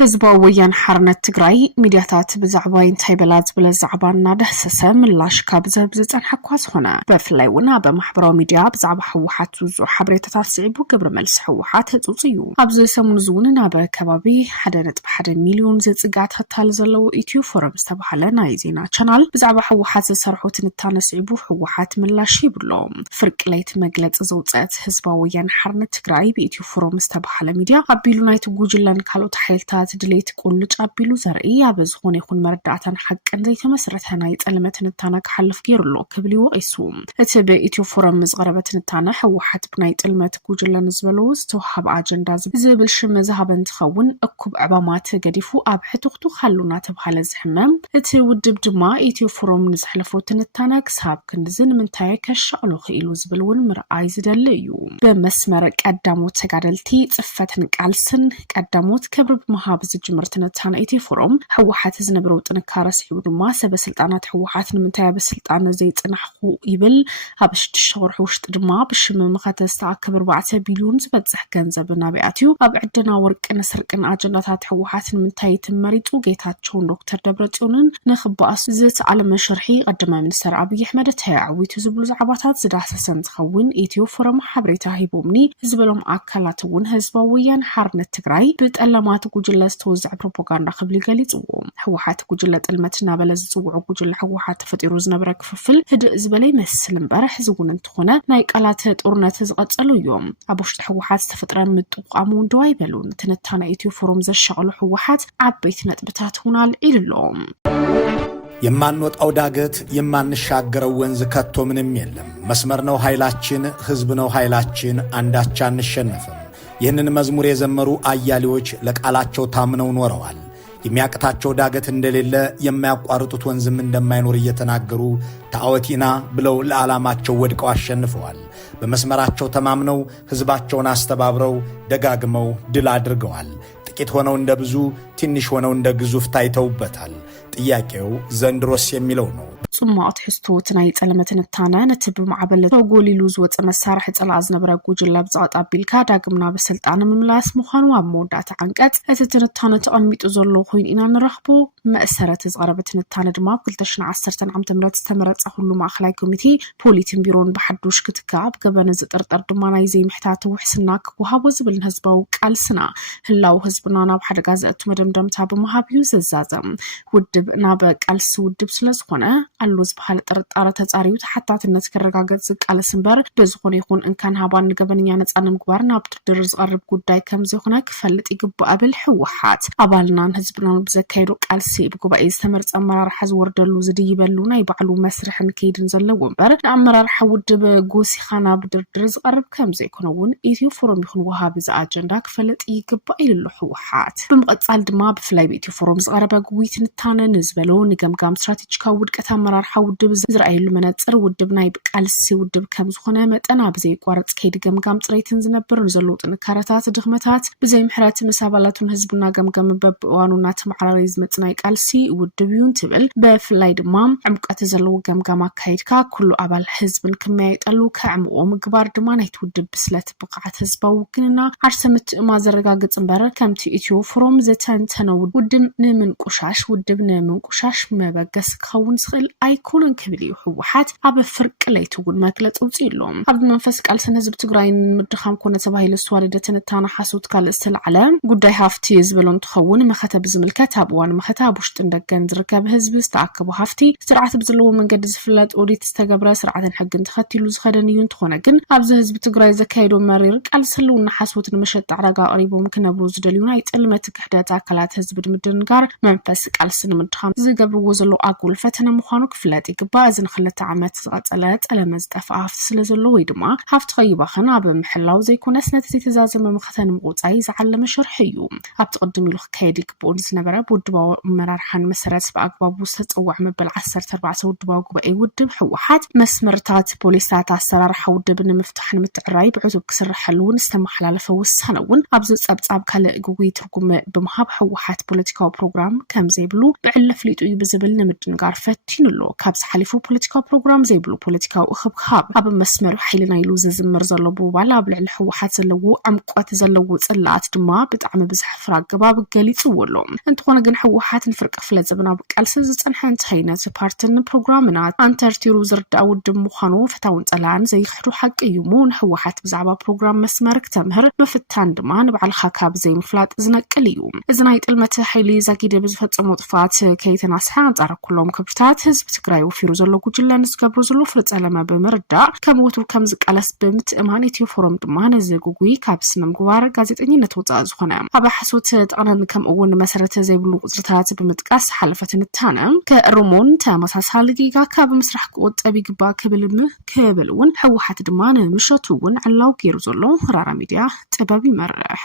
ህዝባዊ ወያነ ሓርነት ትግራይ ሚድያታት ብዛዕባ እንታይ በላዝ ብለ ዛዕባ እናዳሰሰ ምላሽ ካብ ዝህብ ዝፀንሐ ዝኾነ ብፍላይ እውን በማሕበራዊ ሚድያ ብዛዕባ ህወሓት ዝውፅኡ ሓበሬታታት ስዒቡ ግብረ መልሲ ህወሓት ህፁፅ እዩ። ኣብዚ ሰሙን እውን ናብ ከባቢ 1.1 ሚልዮን ዝፅጋዕ ተኸታሊ ዘለዎ ኢትዮ ፎረም ዝተባሃለ ናይ ዜና ቻናል ብዛዕባ ህወሓት ዝሰርሑ ትንታነ ስዒቡ ህወሓት ምላሽ ይብሎ። ፍርቂ ለይቲ መግለፂ ዘውፅአት ህዝባዊ ወያነ ሓርነት ትግራይ ብኢትዮ ፎረም ዝተባሃለ ሚድያ ኣቢሉ ናይቲ ጉጅለን ካልኦት ሓይልታት ድሌት ቁልጭ ኣቢሉ ዘርኢ ኣብ ዝኾነ ይኹን መረዳእታን ሓቅን ዘይተመስረተ ናይ ፀለመ ትንታነ ክሓልፍ ገይሩሎ ክብል ይወቂሱ። እቲ ብኢትዮ ፎረም ዝቐረበ ትንታነ ህወሓት ብናይ ጥልመት ጉጅለን ዝበለው ዝተዋሃበ ኣጀንዳ ዝብል ሽም ዝሃበ እንትኸውን እኩብ ዕባማት ገዲፉ ኣብ ሕቱኽቱ ካሉና ተባሃለ ዝሕመም እቲ ውድብ ድማ ኢትዮ ፎረም ንዝሕለፎ ትንታነ ክሳብ ክንድዚ ንምንታይ ከሸቕሎ ክኢሉ ዝብል እውን ምርኣይ ዝደሊ እዩ። ብመስመር ቀዳሞት ተጋደልቲ ፅፈትን ቃልስን ቀዳሞት ክብሪ ብምሃብ ዝጅምር ትንታነ ኢትዮ ፎረም ህወሓት ዝነበረው ጥንካረ ስዒቡ ድማ ሰበስልጣናት ህወሓት ንምንታይ ኣብ ስልጣን ዘይፅናሕኹ ይብል። ኣብ 6 ወርሒ ውሽጢ ድማ ብሽም ምኽተ ዝተኣከበ 4 ቢልዮን ዝበፅሕ ገንዘብ ናብያትዩ ኣብ ዕድና ወርቅን ስርቅን ኣጀንዳታት ህወሓት ንምንታይ ትመሪፁ ጌታቸውን ዶክተር ደብረጽዮንን ንኽባእሱ ዝተዓለመ ሽርሒ ቀዳማይ ሚኒስትር ኣብይ ኣሕመድ ተያዕዊቱ ዝብሉ ዛዕባታት ዝዳሰሰ እንትኸውን ኢትዮ ፎረም ሓበሬታ ሂቦምኒ ዝበሎም ኣካላት እውን ህዝባዊ ወያነ ሓርነት ትግራይ ብጠለማት ጉጅለ ዝተወዝዐ ፕሮፓጋንዳ ክብል ገሊፅዎ። ህወሓት ጉጅለ ጥልመት እናበለ ዝፅውዑ ጉጅለ ህወሓት ተፈጢሩ ዝነበረ ክፍፍል ህድእ ዝበለ ይመስል እምበር ሕዚ እውን እንትኾነ ናይ ቃላት ጦርነት ዝቐፀሉ እዮም። ኣብ ውሽጢ ህወሓት ዝተፈጥረ ምጥቋሙ ዶ ኣይበሉን። ትንታነ ኢትዮ ፎረም ዘሻቕሉ ህወሓት ዓበይቲ ነጥብታት እውን አልዒልሎም። የማንወጣው ዳገት የማንሻገረው ወንዝ ከቶ ምንም የለም። መስመር ነው ኃይላችን፣ ህዝብ ነው ኃይላችን፣ አንዳች አንሸነፍም። ይህንን መዝሙር የዘመሩ አያሌዎች ለቃላቸው ታምነው ኖረዋል። የሚያቅታቸው ዳገት እንደሌለ የማያቋርጡት ወንዝም እንደማይኖር እየተናገሩ ታወቲና ብለው ለዓላማቸው ወድቀው አሸንፈዋል። በመስመራቸው ተማምነው ህዝባቸውን አስተባብረው ደጋግመው ድል አድርገዋል። ጥቂት ሆነው እንደ ብዙ፣ ትንሽ ሆነው እንደ ግዙፍ ታይተውበታል። ጥያቄው ዘንድሮስ የሚለው ነው። ጽማት ሕስቶት ናይ ጸለመ ትንታነ ነቲ ብማዕበል ተጎሊሉ ዝወፀ መሳርሒ ጸላእ ዝነበረ ጉጅለ ብዛዕባ ቢልካ ዳግምና በስልጣን ምምላስ ምዃኑ ኣብ መወዳእታ ዓንቀጽ እቲ ትንታነ ተቐሚጡ ዘሎ ኮይኑ ኢና ንረኽቦ። መእሰረት ዝቐረበ ትንታነ ድማ 2010 ዓ.ም ዝተመረፀ ሁሉ ማእኸላይ ኮሚቴ ፖሊትን ቢሮን ብሓዱሽ ክትካብ ገበነ ዝጥርጥር ድማ ናይ ዘይምሕታት ውሕስና ክወሃቦ ዝብል ህዝባዊ ቃልስና ህላው ህዝብና ናብ ሓደጋ ዘእቱ መደምደምታ ብምሃብ እዩ ዘዛዘም። ውድብ ናብ ቃልሲ ውድብ ስለዝኾነ አሉ ዝበሃል ጥርጣረ ተጻሪዩ ተሓታትነት ከረጋገጽ ዝቃለስ እምበር በዝኾነ ይኹን እንካን ሃባን ገበንኛ ነፃነ ምግባር ናብ ድርድር ዝቐርብ ጉዳይ ከም ዘይኾነ ክፈልጥ ይግባእ ብል ህወሓት ኣባልናን ህዝብናን ብዘካይዱ ቃልሲ ብጉባኤ ዝተመርፀ ኣመራርሓ ዝወርደሉ ዝድይበሉ ናይ ባዕሉ መስርሕን ከይድን ዘለዎ እምበር ንኣመራርሓ ውድብ ጎሲኻ ናብ ድርድር ዝቐርብ ከም ዘይኮነ እውን ኢትዮ ፎረም ይኹን ወሃቢ ኣጀንዳ ክፈልጥ ይግባእ ኢሉ ህወሓት። ብምቕጻል ድማ ብፍላይ ብኢትዮ ፎረም ዝቐረበ ጉቡይ ትንታነ ንዝበሎ ንገምጋም ስትራቴጂካዊ ውድቀት ኣመራርሓ ውድብ ዝረኣየሉ መነፅር ውድብ ናይ ቃልሲ ውድብ ከም ዝኾነ መጠን ኣብ ዘይቋርፅ ከይዲ ገምጋም ፅሬትን ዝነብር ንዘለዉ ጥንካረታት ድኽመታት ብዘይ ምሕረት ምስ ኣባላቱን ህዝብና ገምገም በብእዋኑ እናተመዓራረየ ዝመፅእ ናይ ቃልሲ ውድብ እዩ ትብል። ብፍላይ ድማ ዕምቀት ዘለዎ ገምጋም ኣካይድካ ኩሉ ኣባል ህዝብን ክመያየጠሉ ከዕምቆ ምግባር ድማ ናይቲ ውድብ ብስለት ብቕዓት ህዝባዊ ውግንና ዓርሰ ምትእምማን ዘረጋግፅ እምበር ከምቲ ኢትዮ ፎረም ዘተንተነ ውድብ ንምንቁሻሽ ውድብ ንምንቁሻሽ መበገስ ክኸውን ዝኽእል ኣይኮነን ክብል እዩ ህወሓት ኣብ ፍርቂ ለይቲ እውን መግለፂ ውፅኢሎም። ኣብ መንፈስ ቃልስን ህዝቢ ትግራይ ምድኻም ኮነ ተባሂሉ ዝተዋለደ ትንታነ ሓሶት ካልእ ዝተለዓለ ጉዳይ ሃፍቲ ዝበሎ እንትኸውን መኸተ ብዝምልከት ኣብ እዋን መኸተ ኣብ ውሽጥን ደገን ዝርከብ ህዝቢ ዝተኣከቦ ሃፍቲ ስርዓት ብዘለዎ መንገዲ ዝፍለጥ ኦዲት ዝተገብረ ስርዓትን ሕግን ተኸቲሉ ዝኸደን እዩ እንትኾነ ግን ኣብዚ ህዝቢ ትግራይ ዘካየዶ መሪር ቃልሲ ህልውና ሓሶት ንመሸጣ ዕዳጋ ቀሪቦም ክነብሩ ዝደልዩ ናይ ጥልመት ክሕደት ኣካላት ህዝቢ ድምድንጋር መንፈስ ቃልሲ ንምድኻም ዝገብርዎ ዘሎ ኣጉል ፈተነ ምዃኑ ክፍለጥ ይግባእ። እዚ ንክልተ ዓመት ዝቐፀለ ጸለመ ዝጠፍአ ሃፍቲ ስለ ዘሎ ወይ ድማ ሃፍቲ ከይባኽን ኣብ ምሕላው ዘይኮነስ ነቲ ዘይተዛዘመ ምኽተ ንምቁፃይ ዝዓለመ ሽርሒ እዩ። ኣብቲ ቅድም ኢሉ ክካየድ ይግብኦ ዝነበረ ብውድባዊ ኣመራርሓን መሰረት ብኣግባቡ ዝተፀዋዕ መበል 14 ውድባዊ ጉባኤ ውድብ ህወሓት መስመርታት ፖሊስታት ኣሰራርሓ ውድብ ንምፍታሕን ምትዕራይ ብዕቱብ ክስርሐሉ እውን ዝተመሓላለፈ ውሳነ እውን ኣብዚ ፀብጻብ ካልእ ጉጉይ ትርጉም ብምሃብ ህወሓት ፖለቲካዊ ፕሮግራም ከም ዘይብሉ ብዕሊ ክሕለፍ ሊጡ ብዝብል ንምድንጋር ፈቲኑሎ ካብ ዝሓሊፉ ፖለቲካዊ ፕሮግራም ዘይብሉ ፖለቲካዊ እኽብኻብ ኣብ መስመር ሓይልና ኢሉ ዝዝምር ዘሎ ብባላ ኣብ ልዕሊ ሕወሓት ዘለዎ ዕምቆት ዘለዎ ጽላኣት ድማ ብጣዕሚ ብዝሕፍር ኣገባብ ገሊጽዎሎ እንትኾነ ግን ሕወሓት ንፍርቂ ፍለ ዘበናዊ ቃልሲ ዝጸንሐ እንተይነት ፓርቲን ፕሮግራምና አንተርቲሩ ዝርዳእ ውድብ ምዃኑ ፍታውን ጸላን ዘይክሕዱ ሓቂ እዩ እሞ ንሕወሓት ብዛዕባ ፕሮግራም መስመር ክተምህር ምፍታን ድማ ንባዕልኻ ካብ ዘይምፍላጥ ዝነቅል እዩ እዚ ናይ ጥልመት ሓይሊ ዛጊደ ብዝፈጸሙ ጥፋት ከይተናስሐ አንጻር ኩሎም ክብርታት ህዝቢ ትግራይ ወፊሩ ዘሎ ጉጅለን ዝገብሩ ዘሎ ፍርጸለማ ብምርዳእ ከም ወትሩ ከም ዝቃለስ ብምትእማን ኢትዮ ፎረም ድማ ነዚ ጉጉይ ካብ ስነ ምግባር ጋዜጠኝነት ወፃእ ዝኾነ ኣብ ሓሶት ጠቕነን ከም እውን መሰረተ ዘይብሉ ቁጽርታት ብምጥቃስ ሓለፈት ንታነ ከሩሞን ተመሳሳሊ ጊጋ ካብ ምስራሕ ቆጠብ ይግባ ክብል እውን ሕወሓት ድማ ንምሸቱ እውን ዕላው ገይሩ ዘሎ ራራ ሚድያ ጥበብ ይመርሕ